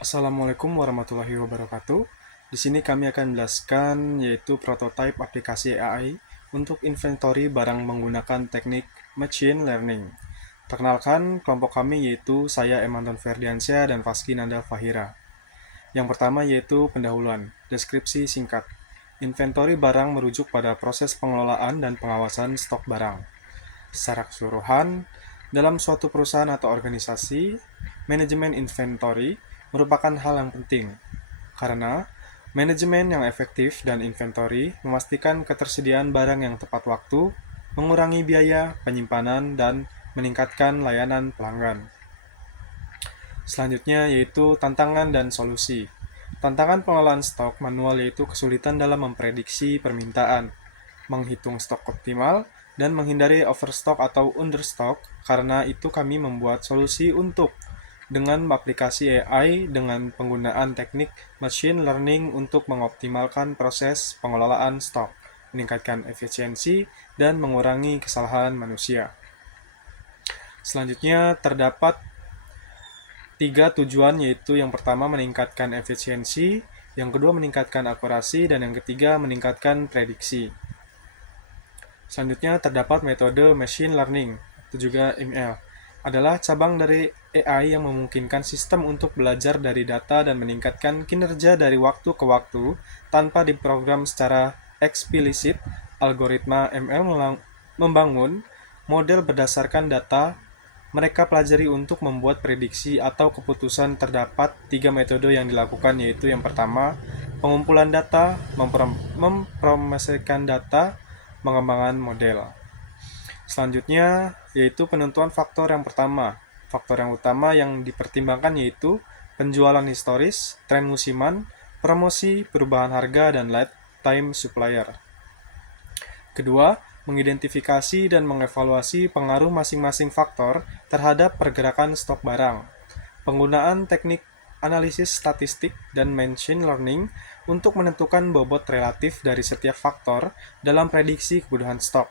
Assalamualaikum warahmatullahi wabarakatuh. Di sini kami akan menjelaskan yaitu prototipe aplikasi AI untuk inventory barang menggunakan teknik machine learning. Perkenalkan, kelompok kami yaitu saya Emanton Ferdiansyah dan Faski Nanda Fahira. Yang pertama yaitu pendahuluan, deskripsi singkat. Inventory barang merujuk pada proses pengelolaan dan pengawasan stok barang. Secara keseluruhan, dalam suatu perusahaan atau organisasi, manajemen inventory merupakan hal yang penting, karena manajemen yang efektif dan inventory memastikan ketersediaan barang yang tepat waktu, mengurangi biaya penyimpanan, dan meningkatkan layanan pelanggan. Selanjutnya yaitu tantangan dan solusi. Tantangan pengelolaan stok manual yaitu kesulitan dalam memprediksi permintaan, menghitung stok optimal, dan menghindari overstock atau understock. Karena itu kami membuat solusi untuk dengan aplikasi AI dengan penggunaan teknik machine learning untuk mengoptimalkan proses pengelolaan stok, meningkatkan efisiensi, dan mengurangi kesalahan manusia. Selanjutnya terdapat tiga tujuan, yaitu yang pertama meningkatkan efisiensi, yang kedua meningkatkan akurasi, dan yang ketiga meningkatkan prediksi. Selanjutnya terdapat metode machine learning, itu juga ML, adalah cabang dari AI yang memungkinkan sistem untuk belajar dari data dan meningkatkan kinerja dari waktu ke waktu tanpa diprogram secara eksplisit. Algoritma ML membangun model berdasarkan data mereka pelajari untuk membuat prediksi atau keputusan. Terdapat tiga metode yang dilakukan, yaitu yang pertama, pengumpulan data, mempromosikan data, pengembangan model. Selanjutnya, yaitu penentuan faktor yang pertama. Faktor yang utama yang dipertimbangkan yaitu penjualan historis, tren musiman, promosi, perubahan harga, dan lifetime supplier. Kedua, mengidentifikasi dan mengevaluasi pengaruh masing-masing faktor terhadap pergerakan stok barang. Penggunaan teknik analisis statistik dan machine learning untuk menentukan bobot relatif dari setiap faktor dalam prediksi kebutuhan stok.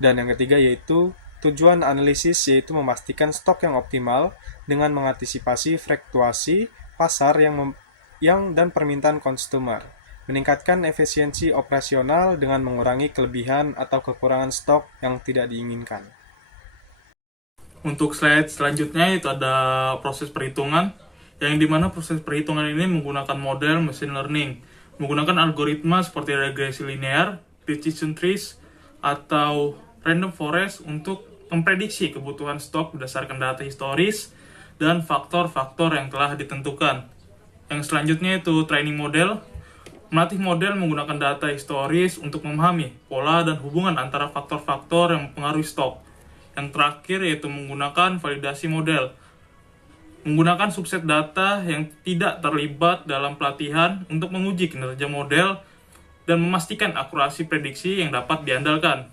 Dan yang ketiga yaitu tujuan analisis, yaitu memastikan stok yang optimal dengan mengantisipasi fluktuasi pasar dan permintaan konsumer, meningkatkan efisiensi operasional dengan mengurangi kelebihan atau kekurangan stok yang tidak diinginkan. Untuk slide selanjutnya itu ada proses perhitungan, yang dimana proses perhitungan ini menggunakan model machine learning, menggunakan algoritma seperti regresi linear, decision trees, atau random forest untuk memprediksi kebutuhan stok berdasarkan data historis dan faktor-faktor yang telah ditentukan. Yang selanjutnya itu training model, melatih model menggunakan data historis untuk memahami pola dan hubungan antara faktor-faktor yang mempengaruhi stok. Yang terakhir yaitu menggunakan validasi model, menggunakan subset data yang tidak terlibat dalam pelatihan untuk menguji kinerja model dan memastikan akurasi prediksi yang dapat diandalkan.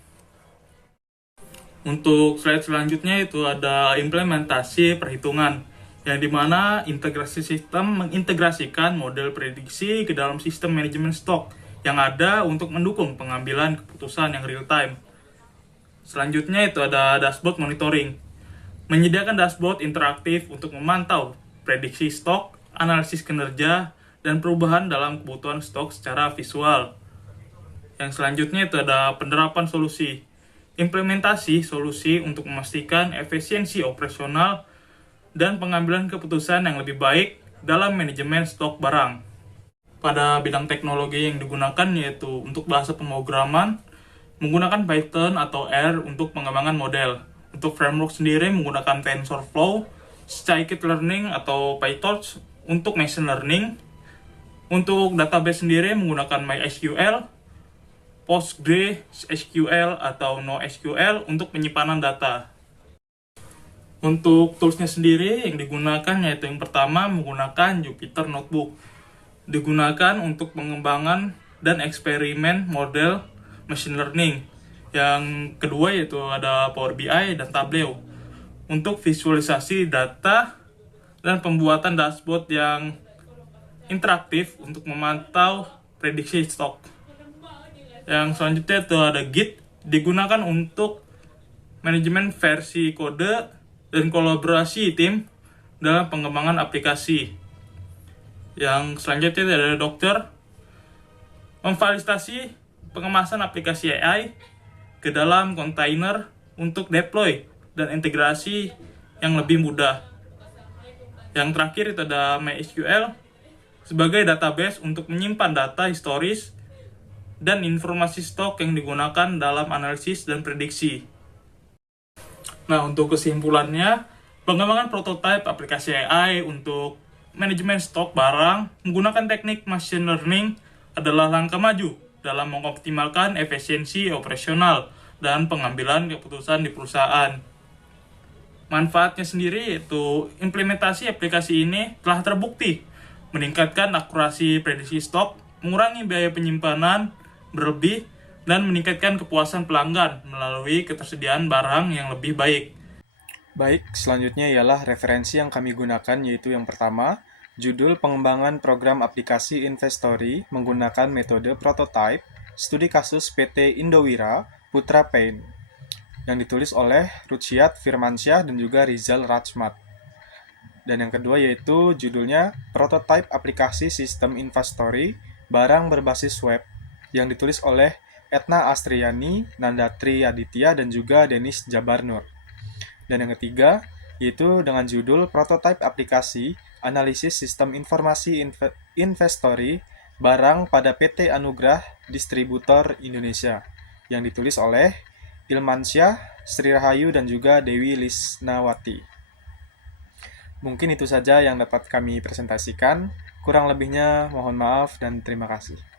Untuk slide selanjutnya itu ada implementasi perhitungan, yang dimana integrasi sistem mengintegrasikan model prediksi ke dalam sistem manajemen stok yang ada untuk mendukung pengambilan keputusan yang real time. Selanjutnya itu ada dashboard monitoring, menyediakan dashboard interaktif untuk memantau prediksi stok, analisis kinerja, dan perubahan dalam kebutuhan stok secara visual. Yang selanjutnya itu ada penerapan solusi, implementasi solusi untuk memastikan efisiensi operasional dan pengambilan keputusan yang lebih baik dalam manajemen stok barang. Pada bidang teknologi yang digunakan yaitu untuk bahasa pemrograman, menggunakan Python atau R untuk pengembangan model. Untuk framework sendiri menggunakan TensorFlow, Scikit-learn atau PyTorch untuk machine learning. Untuk database sendiri menggunakan MySQL, PostgreSQL atau NoSQL untuk penyimpanan data. Untuk toolsnya sendiri yang digunakan yaitu yang pertama menggunakan Jupyter Notebook. Digunakan untuk pengembangan dan eksperimen model machine learning. Yang kedua yaitu ada Power BI dan Tableau untuk visualisasi data dan pembuatan dashboard yang interaktif untuk memantau prediksi stok. Yang selanjutnya itu ada Git, digunakan untuk manajemen versi kode dan kolaborasi tim dalam pengembangan aplikasi. Yang selanjutnya ada dokter memfasilitasi pengemasan aplikasi AI ke dalam kontainer untuk deploy dan integrasi yang lebih mudah. Yang terakhir itu ada MySQL sebagai database untuk menyimpan data historis dan informasi stok yang digunakan dalam analisis dan prediksi. Nah, untuk kesimpulannya, pengembangan prototipe aplikasi AI untuk manajemen stok barang menggunakan teknik machine learning adalah langkah maju dalam mengoptimalkan efisiensi operasional dan pengambilan keputusan di perusahaan. Manfaatnya sendiri yaitu implementasi aplikasi ini telah terbukti meningkatkan akurasi prediksi stok, mengurangi biaya penyimpanan berlebih, dan meningkatkan kepuasan pelanggan melalui ketersediaan barang yang lebih baik. Baik, selanjutnya ialah referensi yang kami gunakan, yaitu yang pertama, judul pengembangan program aplikasi Investory menggunakan metode prototype, studi kasus PT Indowira, Putra Paint, yang ditulis oleh Ruchiat Firmansyah dan juga Rizal Rachmat. Dan yang kedua yaitu judulnya Prototype Aplikasi Sistem Investory Barang Berbasis Web, yang ditulis oleh Etna Astriani, Nandatri Aditya, dan juga Denis Jabarnur. Dan yang ketiga, yaitu dengan judul Prototype Aplikasi Analisis Sistem Informasi Investory Barang pada PT Anugrah Distributor Indonesia, yang ditulis oleh Ilmansyah, Sri Rahayu, dan juga Dewi Lisnawati. Mungkin itu saja yang dapat kami presentasikan. Kurang lebihnya mohon maaf dan terima kasih.